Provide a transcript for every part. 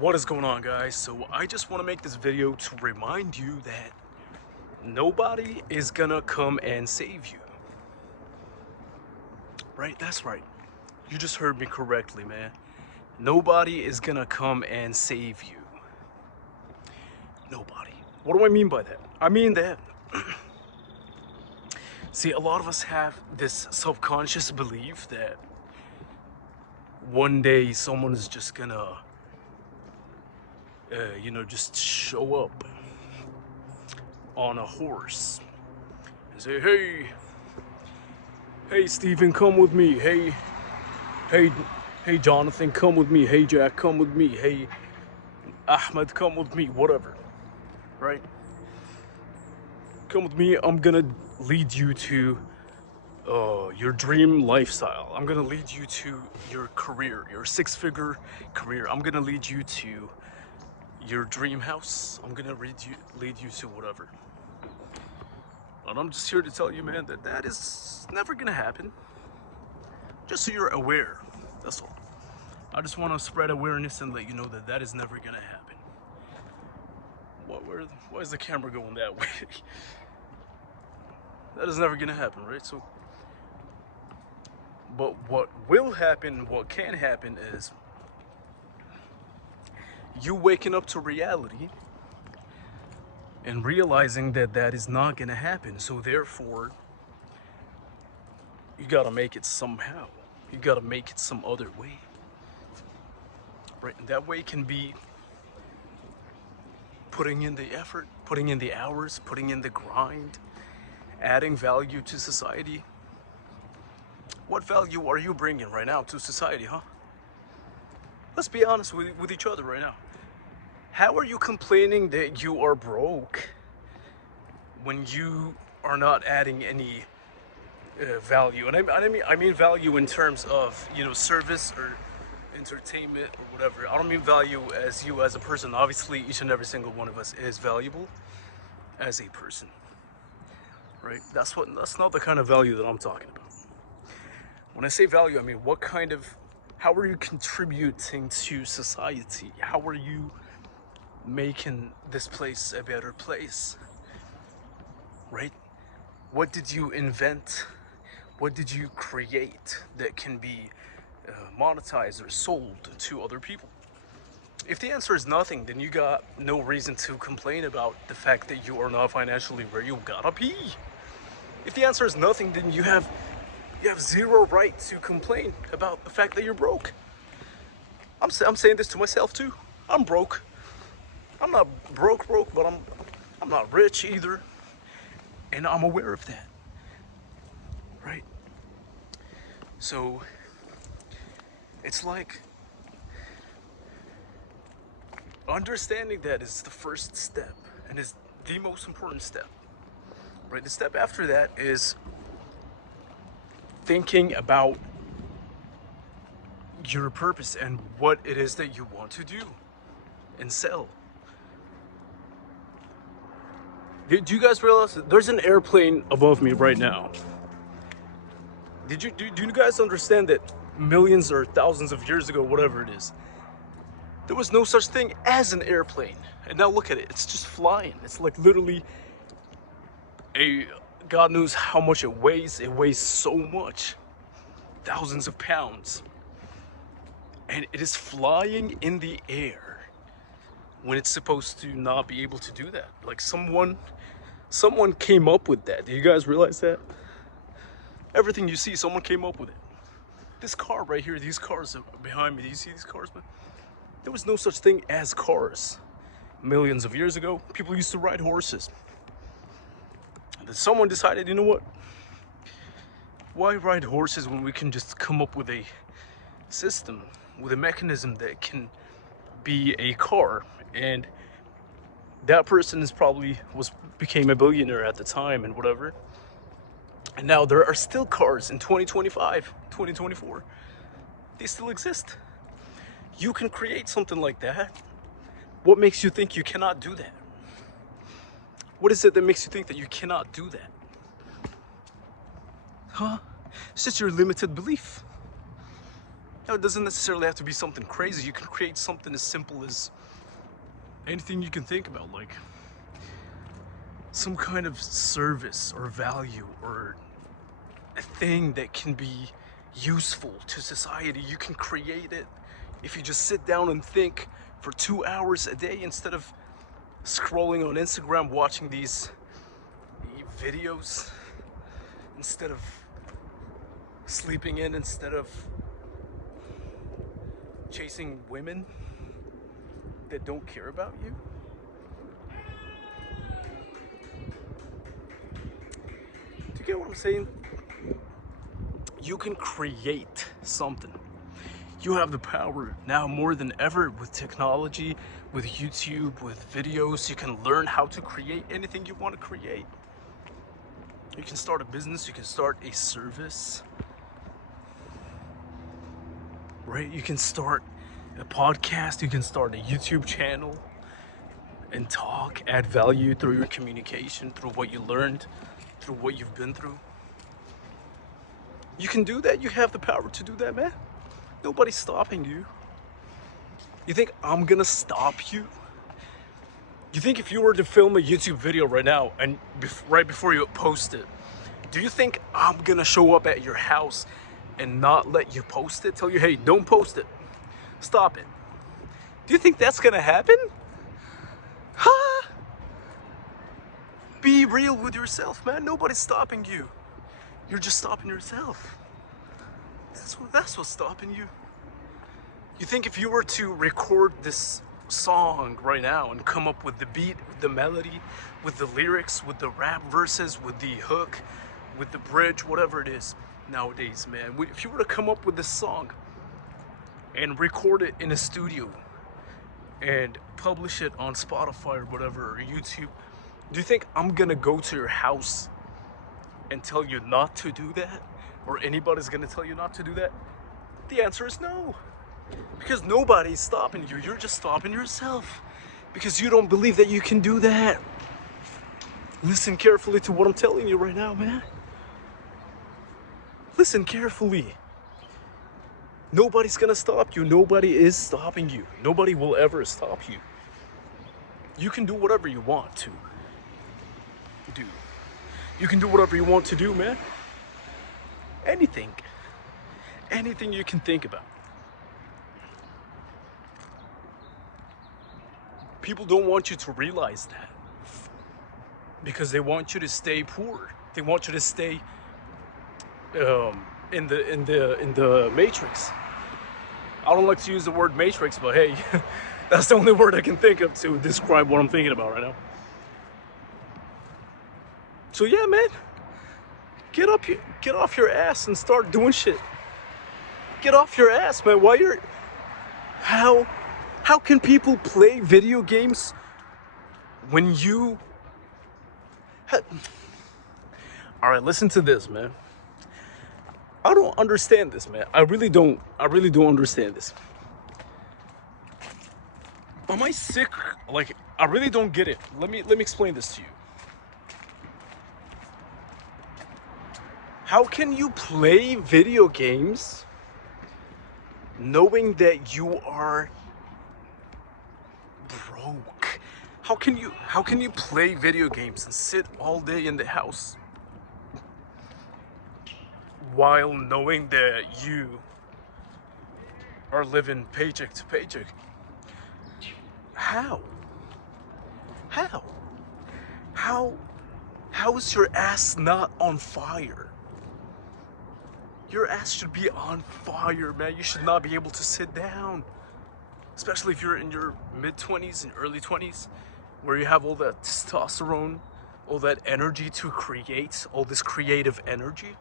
What is going on, guys? So I just want to make this video to remind you that nobody is gonna come and save you. Right? That's right. You just heard me correctly, man. Nobody is gonna come and save you. Nobody. What do I mean by that? I mean that see, a lot of us have this subconscious belief that one day someone is just gonna just show up on a horse and say, hey Stephen, come with me. Hey hey Jonathan, come with me. Hey Jack, come with me. Hey Ahmed, come with me. Whatever, right? Come with me. I'm gonna lead you to your dream lifestyle. I'm gonna lead you to your career, your six-figure career. I'm gonna lead you to your dream house. I'm gonna lead you to whatever. And I'm just here to tell you, man, that that is never gonna happen. Just so you're aware. That's all. I just want to spread awareness and let you know that that is never gonna happen. Why is the camera going that way? That is never gonna happen, right? So, but what will happen, what can happen is you waking up to reality and realizing that that is not gonna happen. So therefore, you gotta make it somehow. You gotta make it some other way, right? And that way can be putting in the effort, putting in the hours, putting in the grind, adding value to society. What value are you bringing right now to society, huh? Let's be honest with each other right now. How are you complaining that you are broke when you are not adding any value? And I mean value in terms of, service or entertainment or whatever. I don't mean value as you as a person. Obviously, each and every single one of us is valuable as a person, right? That's not the kind of value that I'm talking about. When I say value, I mean how are you contributing to society? How are you making this place a better place, right? What did you invent? What did you create that can be monetized or sold to other people? If the answer is nothing, then you got no reason to complain about the fact that you are not financially where you gotta be. If the answer is nothing, then you have zero right to complain about the fact that you're broke. I'm saying this to myself too. I'm broke. I'm not broke, but I'm not rich either, and I'm aware of that, right? So it's like understanding that is the first step and is the most important step, right? The step after that is thinking about your purpose and what it is that you want to do and sell. Do you guys realize that there's an airplane above me right now? Do you guys understand that millions or thousands of years ago, whatever it is, there was no such thing as an airplane? And now look at it, it's just flying. It's like literally God knows how much it weighs. It weighs so much, thousands of pounds. And it is flying in the air when it's supposed to not be able to do that. Like someone came up with that. Do you guys realize that? Everything you see, someone came up with it. This car right here, these cars behind me, do you see these cars, man? There was no such thing as cars. Millions of years ago, people used to ride horses. And then someone decided, you know what? Why ride horses when we can just come up with a system, with a mechanism that can be a car? And that person became a billionaire at the time and whatever. And now there are still cars in 2025, 2024. They still exist. You can create something like that. What makes you think you cannot do that? What is it that makes you think that you cannot do that? Huh? It's just your limited belief. Now, it doesn't necessarily have to be something crazy. You can create something as simple as anything you can think about, like some kind of service or value or a thing that can be useful to society. You can create it if you just sit down and think for 2 hours a day instead of scrolling on Instagram, watching these videos, instead of sleeping in, instead of chasing women that don't care about you. Do you get what I'm saying? You can create something. You have the power now more than ever with technology, with YouTube, with videos. You can learn how to create anything you want to create. You can start a business, you can start a service, right? You can start a podcast, you can start a YouTube channel and talk, add value through your communication, through what you learned, through what you've been through. You can do that. You have the power to do that, man. Nobody's stopping you. You think I'm gonna stop you? You think if you were to film a YouTube video right now and right before you post it, do you think I'm gonna show up at your house and not let you post it? Tell you, hey, don't post it. Stop it. Do you think that's gonna happen? Huh? Be real with yourself, man. Nobody's stopping you. You're just stopping yourself. That's what's stopping you. You think if you were to record this song right now and come up with the beat, with the melody, with the lyrics, with the rap verses, with the hook, with the bridge, whatever it is nowadays, man. If you were to come up with this song and record it in a studio and publish it on Spotify or whatever, or YouTube, do you think I'm gonna go to your house and tell you not to do that? Or anybody's gonna tell you not to do that? The answer is no. Because nobody's stopping you. You're just stopping yourself. Because you don't believe that you can do that. Listen carefully to what I'm telling you right now, man. Listen carefully. Nobody's gonna stop you. Nobody is stopping you. Nobody will ever stop you. You can do whatever you want to do. You can do whatever you want to do, man. Anything. Anything you can think about. People don't want you to realize that because they want you to stay poor. They want you to stay in the matrix. I don't like to use the word matrix, but hey, that's the only word I can think of to describe what I'm thinking about right now. So yeah, man, get off your ass and start doing shit. Get off your ass, man. How can people play video games when you... All right, listen to this, man. I don't understand this, man. I really don't understand this. Am I sick? Like, I really don't get it. Let me explain this to you. How can you play video games knowing that you are broke? How can you play video games and sit all day in the house while knowing that you are living paycheck to paycheck? How is your ass not on fire? Your ass should be on fire, man. You should not be able to sit down. Especially if you're in your mid-20s and early 20s, where you have all that testosterone, all that energy to create, all this creative energy,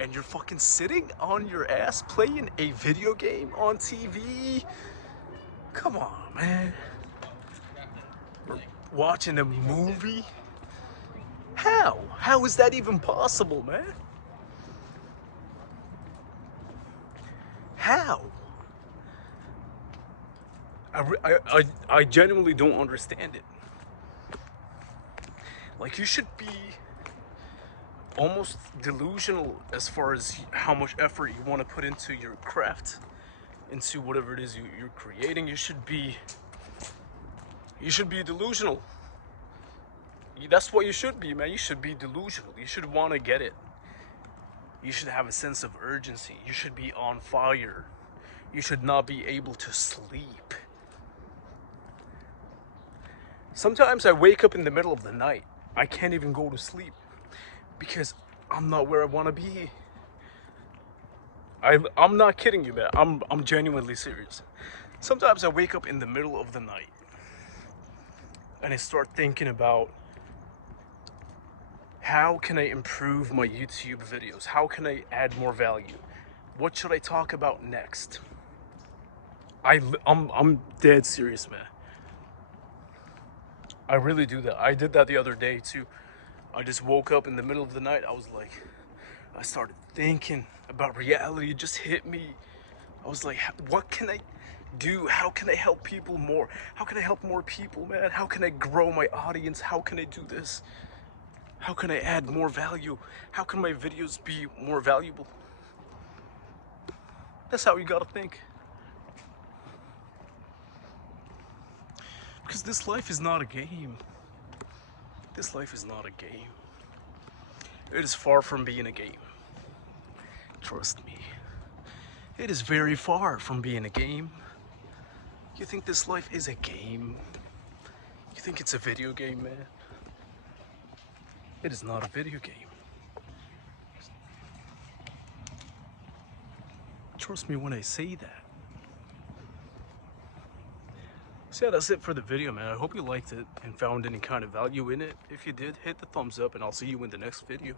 and you're fucking sitting on your ass playing a video game on TV. Come on, man. Or watching a movie. How is that even possible, man? How? I genuinely don't understand it. Like, you should be almost delusional as far as how much effort you want to put into your craft, into whatever it is you're creating, you should be delusional. That's what you should be, man. You should be delusional. You should want to get it. You should have a sense of urgency. You should be on fire. You should not be able to sleep. Sometimes I wake up in the middle of the night. I can't even go to sleep because I'm not where I want to be. I'm not kidding you, man. I'm genuinely serious. Sometimes I wake up in the middle of the night and I start thinking about, how can I improve my YouTube videos? How can I add more value? What should I talk about next? I'm dead serious, man. I really do that. I did that the other day too. I just woke up in the middle of the night. I started thinking about reality. It just hit me. I was like, what can I do? How can I help people more? How can I help more people, man? How can I grow my audience? How can I do this? How can I add more value? How can my videos be more valuable? That's how you gotta think. Because this life is not a game. This life is not a game. It is far from being a game. Trust me. It is very far from being a game. You think this life is a game? You think it's a video game, man? It is not a video game. Trust me when I say that. So yeah, that's it for the video, man. I hope you liked it and found any kind of value in it. If you did, hit the thumbs up and I'll see you in the next video.